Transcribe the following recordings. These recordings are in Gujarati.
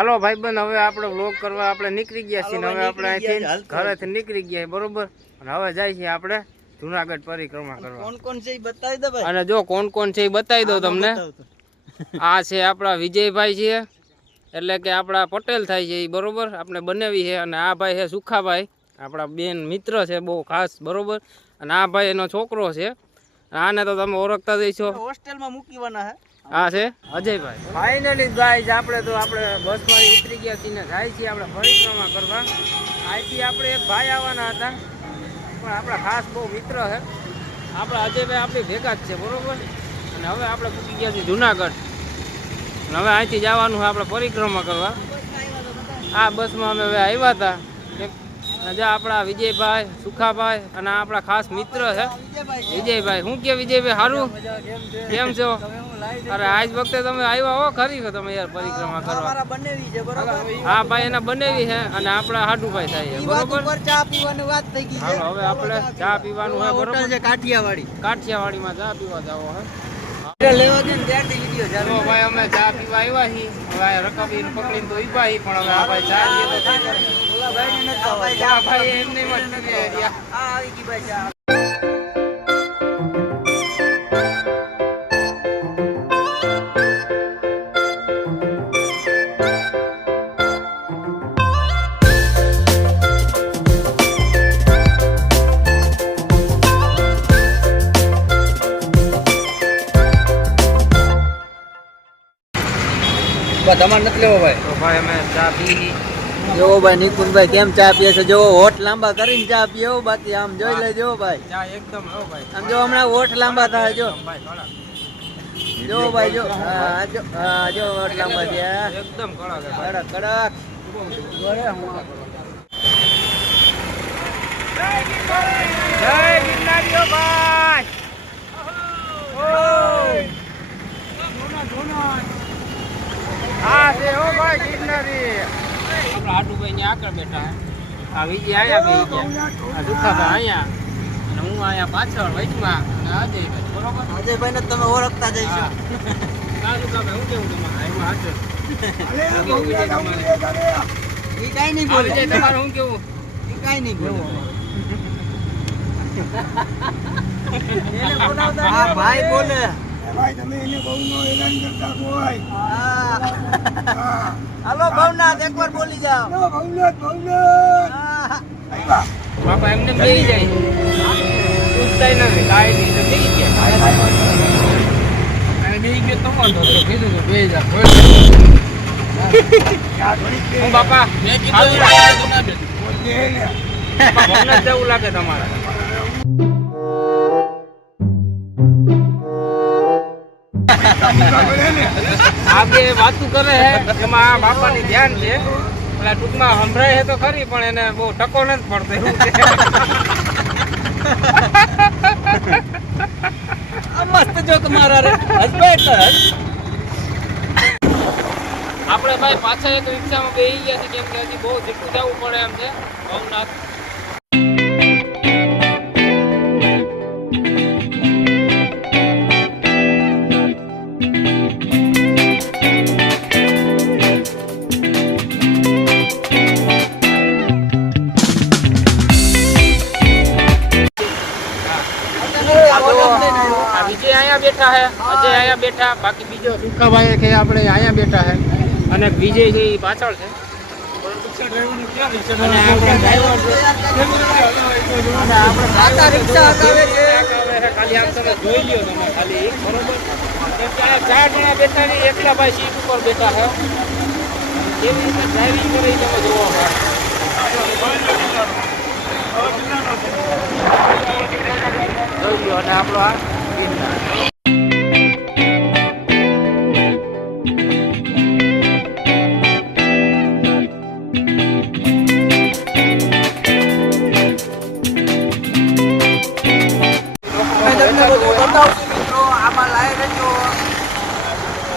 હાલો ભાઈબંધ, હવે આપણે વ્લોગ કરવા આપણે નીકળી ગયા છીએ. હવે આપણે અહીંથી ઘરેથી નીકળી ગયા બરોબર. અને હવે જાય છે આપણે જુનાગઢ પરિક્રમા કરવા. કોણ કોણ છે એ બતાવી દો ભાઈ. અને જો કોણ કોણ છે એ બતાવી દઉં તમને. આ છે આપણા વિજયભાઈ છે, એટલે કે આપણા પટેલ થાય છે એ બરોબર, આપણે બનાવી છે. અને આ ભાઈ છે સુખાભાઈ, આપણા બેન મિત્ર છે બહુ ખાસ બરોબર. અને આ ભાઈ એનો છોકરો છે. આને તો તમે ઓળખતા જઈશો, હોસ્ટેલમાં મૂકવાના હે. આ છે અજયભાઈ. ફાઇનલી ગાઈસ આપણે બસમાં ઉતરી ગયા છીએ ને જાય છીએ આપણે પરિક્રમા કરવા. અહીંથી આપણે એક ભાઈ આવવાના હતા, પણ આપણા ખાસ બહુ મિત્ર છે. આપણા અજયભાઈ આપણી ભેગા જ છે બરોબર. અને હવે આપણે પૂકી ગયા છીએ જુનાગઢ. અને હવે અહીંથી જવાનું આપણે પરિક્રમા કરવા. આ બસમાં અમે હવે આવ્યા હતા. અને જો આપણા વિજયભાઈ, સુખાભાઈ અને આપણા ખાસ મિત્ર છે વિજયભાઈ. શું કે વિજયભાઈ સારું કેમ છો? અરે આજ વખતે તમે આવ્યા હો ખરી તમે યાર પરિક્રમા કરવા. હા ભાઈ એના બનાવી છે. અને આપણા હાડુભાઈ થાય છે બરોબર. ચા પીવાની વાત થઈ ગઈ છે. હવે આપણે ચા પીવાનું હોય બરોબર. કાઠિયાવાડીમાં ચા પીવા જાવ હે લેવા દે ને ત્યારથી વિડિયો ચાલુ. ભાઈ અમે ચા પીવા આવ્યા છીએ. હવે રકાબી પકડીને તો ઈપા પણ હવે આ ભાઈ ચા પીએ તો ઓલા ભાઈ ને નથી ચા ભાઈ એમને મત નથી આ આવી ગઈ ભાઈ ચા. તમારે નથી લેવો ભાઈ? તો ભાઈ અમે ચા પી. જો ભાઈ નિકુંજભાઈ કેમ ચા પીએ છે, જો હોઠ લાંબા કરીને ચા પીએ. બાકી આમ જોઈ લેજો ભાઈ, ચા એકદમ લો ભાઈ. આમ જો હમણાં હોઠ લાંબા થાય. જો ભાઈ થોડા જો ભાઈ જો જો હોઠ લાંબા છે એકદમ કડક કડક જય ગિરનારીઓ ભાઈ. હા છે હો ભાઈ ગિરનારી. આપણા હાટુભાઈ ને આગળ બેઠા હે. આ વિજય આયા બે ગયા, આ સુખાભાઈ આયા અને હું આયા પાછળ વચમાં. અને અજયભાઈ બરોબર. અજયભાઈ ને તમે ઓળખતા જઈશો. ના સુખાભાઈ હું કેવું તમારે આવ્યું હાજર એ કઈ નહીં બોલે. વિજય તમારે શું કેવું? એ કઈ નહીં બોલે. હા ભાઈ બોલે. ભાઈ તમે એને બહુનો એલાન કરતા કોઈ. હાલો ભવનાથ એકવાર બોલી જાઓ. ભવનાથ બાપા એમને બેસી જાય પૂછતાય નથી કાંઈ નહીં તો બેસી ગયા. અને બેસી ગયો તો વાંધો તો કીધું તો બેસી જા. હું બાપા ભવનાથ જવું લાગે તમારે? આ બે વાતું કરે છે એમાં આ બાપાની ધ્યાન છે. એટલે ટૂંકમાં સંભળાય છે તો ખરી પણ એને બહુ ટકો નથી પડતો એવું છે. મસ્ત જો તમારા રે આપણે ભાઈ પાછા એક રિક્ષામાં બેસી ગયા છે કેમ કે હજી બહુ ધીકું જવું પડે એમ છે ભવનાથ. વિજય અહીંયા બેઠા છે, અજય અહીંયા બેઠા, બાકી બીજો સુખાભાઈ કે આપણે અહીંયા બેઠા છે. અને વિજય છે એ પાછળ છે. અને આપણે ડ્રાઈવર છે. અને આપણે આખા રિક્ષા હકાવે છે. ખાલી આમ તમે જોઈ લ્યો તમે ખાલી બરોબર. કેમ કે આ 4 જણા બેઠા ને એકલા ભાઈ સીટ ઉપર બેઠા છે. કેવી રીતે ડ્રાઇવિંગ કરે તમે જોવો. જોઈ લ્યો. અને આપણો આ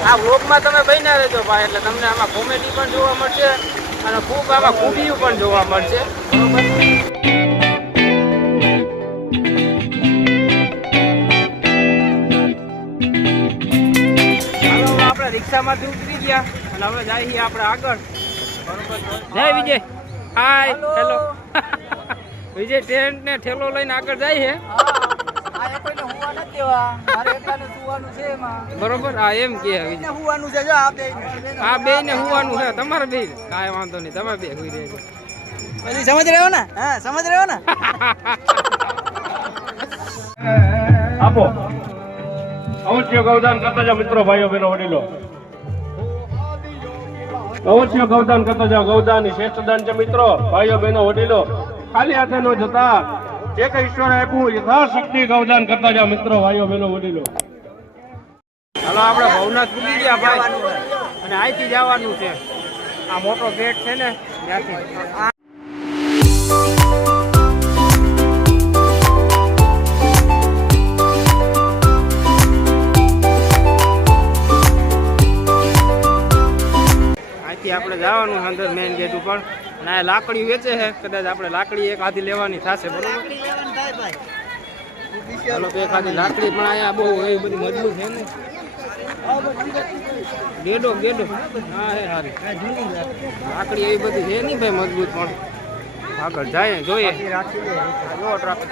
આ વ્લોગમાં તમે બન્યા રહેજો ભાઈ, એટલે તમને આમાં કોમેડી પણ જોવા મળશે અને ખૂબ આમાં ખૂબીઓ પણ જોવા મળશે બરોબર. રિક્ષામાંથી ઉતરી ગયા અને હવે જાય છીએ આપણે આગળ. જય વિજય. Hi hello. વિજય ટેન્ટ ને ઠેલો લઈને આગળ જાય છે. બરોબર. હા એમ કે વિજય. આ બે ને હુવાનું છે તમારે બે. કાંઈ વાંધો નહીં, તમે બે હુઈ રહેજો. સમજ રહ્યો ને? હા સમજ રહ્યો ને? આપો અવશ્ય ગૌદાન કરતા જાઓ મિત્રો, ભાઈઓ બહેનો વડીલો, અવશ્ય ગૌદાન કરતા જાઓ. ગૌદાન શ્રેષ્ઠ દાન છે મિત્રો, ભાઈઓ બહેનો વડીલો. ખાલી હાથે ન જતા, જે કઈ ઈશ્વરે આપ્યું યથાશક્તિ ગૌદાન કરતા જાઓ મિત્રો, ભાઈઓ બહેનો વડીલો. હાલો આપણે ભવનાથ પૂગી ગયા ભાઈ, અને અહીંથી જવાનું છે. આ મોટો ગેટ છે ને ત્યાંથી. આપણે જવાનું છે અંદર મેઇન ગેટ ઉપર, અને આ લાકડી વેચે છે. કદાચ આપણે લાકડી એક આધી લેવાની થશે. બરોબર. ચાલો તો એક આધી લાકડી પણ અહીંયા બહુ એવી બધી મજબૂત છે ને. ગેડો ગેડો હા હે હારી લાકડી એવી બધી છે નહીં ભાઈ મજબૂત, પણ આગળ જાય જોઈએ. જો ટ્રાફિક